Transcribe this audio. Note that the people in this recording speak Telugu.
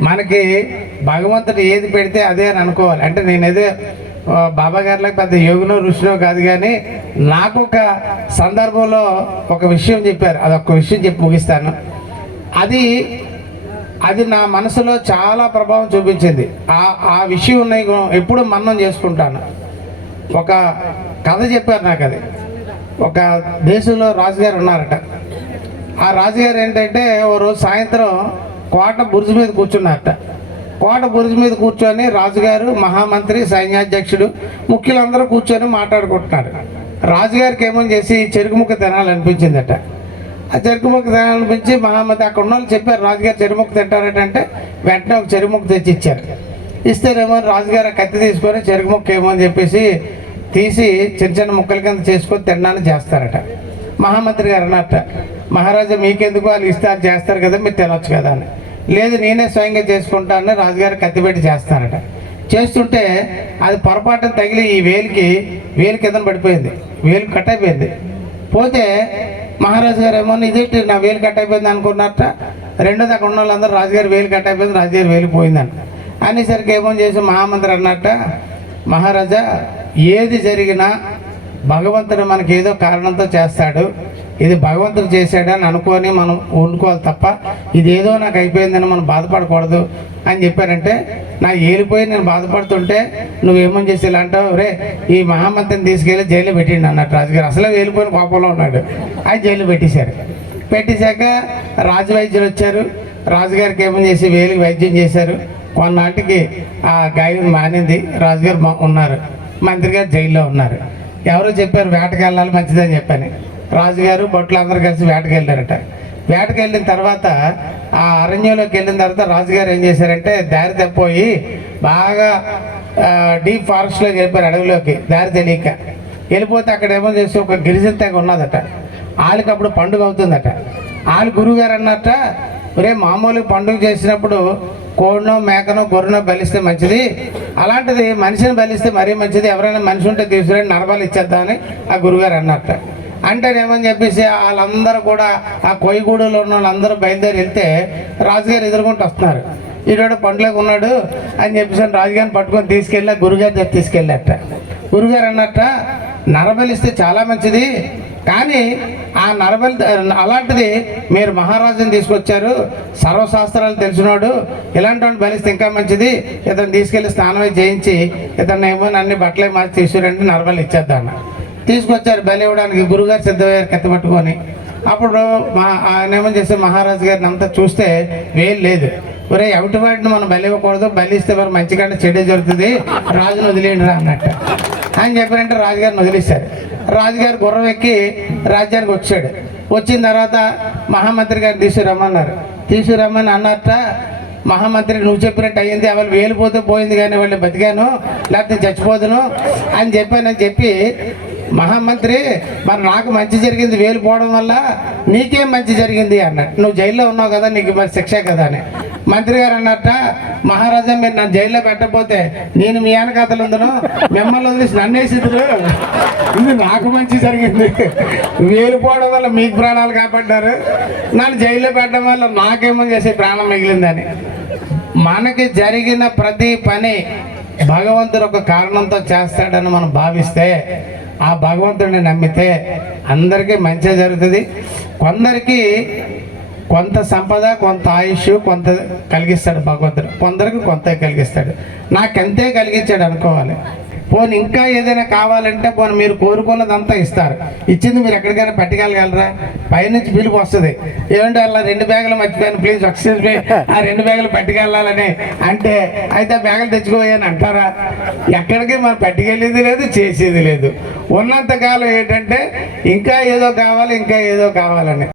మనకి భగవంతుడు ఏది పెడితే అదే అని అనుకోవాలి. అంటే నేనేదో బాబా గారిలో పెద్ద యోగులో ఋషినో కాదు కానీ నాకు ఒక సందర్భంలో ఒక విషయం చెప్పారు. అదొక విషయం చెప్పి ముగిస్తాను. అది అది నా మనసులో చాలా ప్రభావం చూపించింది. ఆ ఆ విషయం నేను ఎప్పుడు మన్నం చేసుకుంటాను. ఒక కథ చెప్పారు నాకు అది. ఒక దేశంలో రాజుగారు ఉన్నారట. ఆ రాజుగారు ఏంటంటే ఓ రోజు సాయంత్రం కోట బురుజు మీద కూర్చున్నట్ట కోట బురుజు మీద కూర్చొని రాజుగారు మహామంత్రి సైన్యాధ్యక్షుడు ముఖ్యులందరూ కూర్చొని మాట్లాడుకుంటున్నారు. రాజుగారికి ఏమో చేసి చెరుకు ముక్క తినాలనిపించిందట. ఆ చెరుకు ముక్క తినాలనిపించి మహామంత్రి అక్కడ ఉన్న వాళ్ళు చెప్పారు రాజుగారు చెరుకు ముక్క తింటారటంటే వెంటనే ఒక చెరుకు ముక్క తెచ్చి ఇచ్చారు ఇస్తేనేమో రాజుగారు కత్తి తీసుకొని చెరుకు ముక్క ఏమో అని చెప్పేసి తీసి చిన్న చిన్న ముక్కల కింద చేసుకొని తినడానికి చేస్తారట. మహామంత్రి గారు అన్నట్ట మహారాజా మీకెందుకు వాళ్ళు ఇస్తారు చేస్తారు కదా మీరు తినొచ్చు కదా అని. లేదు నేనే స్వయంగా చేసుకుంటానని రాజుగారు కత్తిపెట్టి చేస్తానట చేస్తారట. చేస్తుంటే అది పొరపాటున తగిలి ఈ వేలికి వేలు కింద పడిపోయింది. వేలు కట్ అయిపోయింది. పోతే మహారాజు గారు ఏమో ఇదేంటి నా వేలు కట్ అయిపోయింది అనుకున్నట్ట రెండోది అక్కడ ఉన్న వాళ్ళందరూ రాజుగారి వేలు కట్ అయిపోయింది రాజుగారి వేలు పోయిందంట. అనేసరికి ఏమో చేసి మహామంత్రి అన్నట్ట మహారాజా ఏది జరిగినా భగవంతుడు మనకి ఏదో కారణంతో చేస్తాడు. ఇది భగవంతుడు చేశాడని అనుకొని మనం వండుకోవాలి తప్ప ఇదేదో నాకు అయిపోయిందని మనం బాధపడకూడదు అని చెప్పారంటే నా ఏలిపోయి నేను బాధపడుతుంటే నువ్వేమని చేసి ఇలా అంటావు? రే ఈ మహామంత్రిని తీసుకెళ్ళి జైల్లో పెట్టిండు అన్నట్టు రాజుగారు. అసలే వేలిపోయిన కోపంలో ఉన్నాడు. అది జైలు పెట్టేశారు. పెట్టేశాక రాజు వైద్యులు వచ్చారు. రాజుగారికి ఏమని చేసి వేలికి వైద్యం చేశారు. కొన్నాటికి ఆ గాయం మానింది. రాజుగారు ఉన్నారు. మంత్రి గారు జైల్లో ఉన్నారు. ఎవరో చెప్పారు వేటకెళ్ళాలి మంచిదని చెప్పాను. రాజుగారు భట్లు అందరూ కలిసి వేటకి వెళ్ళారట. వేటకి వెళ్ళిన తర్వాత ఆ అరణ్యంలోకి వెళ్ళిన తర్వాత రాజుగారు ఏం చేశారంటే దారి తప్పిపోయి బాగా డీప్ ఫారెస్ట్లోకి వెళ్ళిపోయారు అడవిలోకి దారి తెలియక. వెళ్ళిపోతే అక్కడ ఏమో చేసి ఒక గిరిజన తెగ ఉన్నదట. వాళ్ళకి అప్పుడు పండుగ అవుతుందట. వాళ్ళు గురువుగారు అన్నట్ట ఒరే మామూలు పండుగ చేసినప్పుడు కోడినో మేకనో గొర్రెనో బలిస్తే మంచిది. అలాంటిది మనిషిని బలిస్తే మరీ మంచిది. ఎవరైనా మనిషి ఉంటే తీసుకురండి నరబాలు ఇచ్చేద్దామని ఆ గురుగారు అన్నట్ట. అంటేనేమని చెప్పేసి వాళ్ళందరూ కూడా ఆ కొయ్యగూడలో ఉన్న వాళ్ళందరూ బయలుదేరి వెళ్తే రాజుగారు ఎదుర్కొంటూ వస్తున్నారు. ఈరోడు పండ్లకు ఉన్నాడు అని చెప్పేసి రాజుగారిని పట్టుకొని తీసుకెళ్ళి గురుగారి దగ్గర తీసుకెళ్ళాట గురుగారు అన్నట్ట నరబలిస్తే చాలా మంచిది కానీ ఆ నరబలి అలాంటిది మీరు మహారాజుని తీసుకొచ్చారు సర్వశాస్త్రాలు తెలిసినోడు ఇలాంటి వాడిని బలిస్తే ఇంకా మంచిది ఇతను తీసుకెళ్ళి స్నానం చేయించి ఇతను ఏమో అన్ని బట్టలే మార్చి తీసుకురండి నరబలి ఇచ్చేద్దాను తీసుకొచ్చారు బలి ఇవ్వడానికి గురుగారు సిద్ధమయ్యారు కత్తి పట్టుకొని అప్పుడు మా ఆయన ఏమని చేస్తే మహారాజు గారిని అంతా చూస్తే వేలు లేదు. ఒరే ఎవటి వాటిని మనం బలి ఇవ్వకూడదు బలి ఇస్తే మరి మంచిగానే చెడే జరుగుతుంది రాజును వదిలేయండి రా అన్నట్టు. అని చెప్పారంటే రాజుగారిని వదిలేశారు. రాజుగారు గుర్రం ఎక్కి రాజ్యానికి వచ్చాడు. వచ్చిన తర్వాత మహామంత్రి గారు తీసుకురమ్మన్నారు. తీసుకురమ్మని అన్నట్ట మహామంత్రి నువ్వు చెప్పినట్టు అయ్యింది వాళ్ళు వేలిపోతే పోయింది కానీ వాళ్ళు బతికాను లేకపోతే చచ్చిపోదును అని చెప్పానని చెప్పి మహామంత్రి మరి నాకు మంచి జరిగింది వేలు పోవడం వల్ల నీకేం మంచి జరిగింది అన్నట్టు. నువ్వు జైల్లో ఉన్నావు కదా నీకు మరి శిక్ష కదా అని. మంత్రి గారు అన్నట్ట మహారాజా మీరు నన్ను జైల్లో పెట్టకపోతే నేను మీ వెనకాతలు ఉందను. మిమ్మల్ని వదిలేసి నన్ను వేసిద్దరు. ఇది నాకు మంచి జరిగింది. వేలు పోవడం వల్ల మీకు ప్రాణాలు కాపాడ్డారు నన్ను జైల్లో పెట్టడం వల్ల నాకేమో చేసే ప్రాణం మిగిలిందని. మనకి జరిగిన ప్రతి పని భగవంతుడు ఒక కారణంతో చేస్తాడని మనం భావిస్తే ఆ భగవంతుడిని నమ్మితే అందరికీ మంచి జరుగుతుంది. కొందరికి కొంత సంపద కొంత ఆయుష్ కొంత కలిగిస్తాడు భగవంతుడు. కొందరికి కొంత కలిగిస్తాడు. నాకెంతే కలిగించాడు అనుకోవాలి పోనీ ఇంకా ఏదైనా కావాలంటే పోనీ మీరు కోరుకున్నదంతా ఇస్తారు. ఇచ్చింది మీరు ఎక్కడికైనా పట్టుకెళ్ళగలరా? పైనుంచి పిలుపు వస్తుంది. ఏమంటే అలా రెండు బ్యాగులు మర్చిపోయాను ప్లీజ్ ఎక్స్క్యూజ్ మీ. ఆ రెండు బ్యాగులు పట్టుకెళ్ళాలని అంటే అయితే ఆ బ్యాగులు తెచ్చుకోయని అంటారా? ఎక్కడికి మనం పట్టుకెళ్ళేది లేదు చేసేది లేదు. ఉన్నంతకాలం ఏంటంటే ఇంకా ఏదో కావాలి ఇంకా ఏదో కావాలని.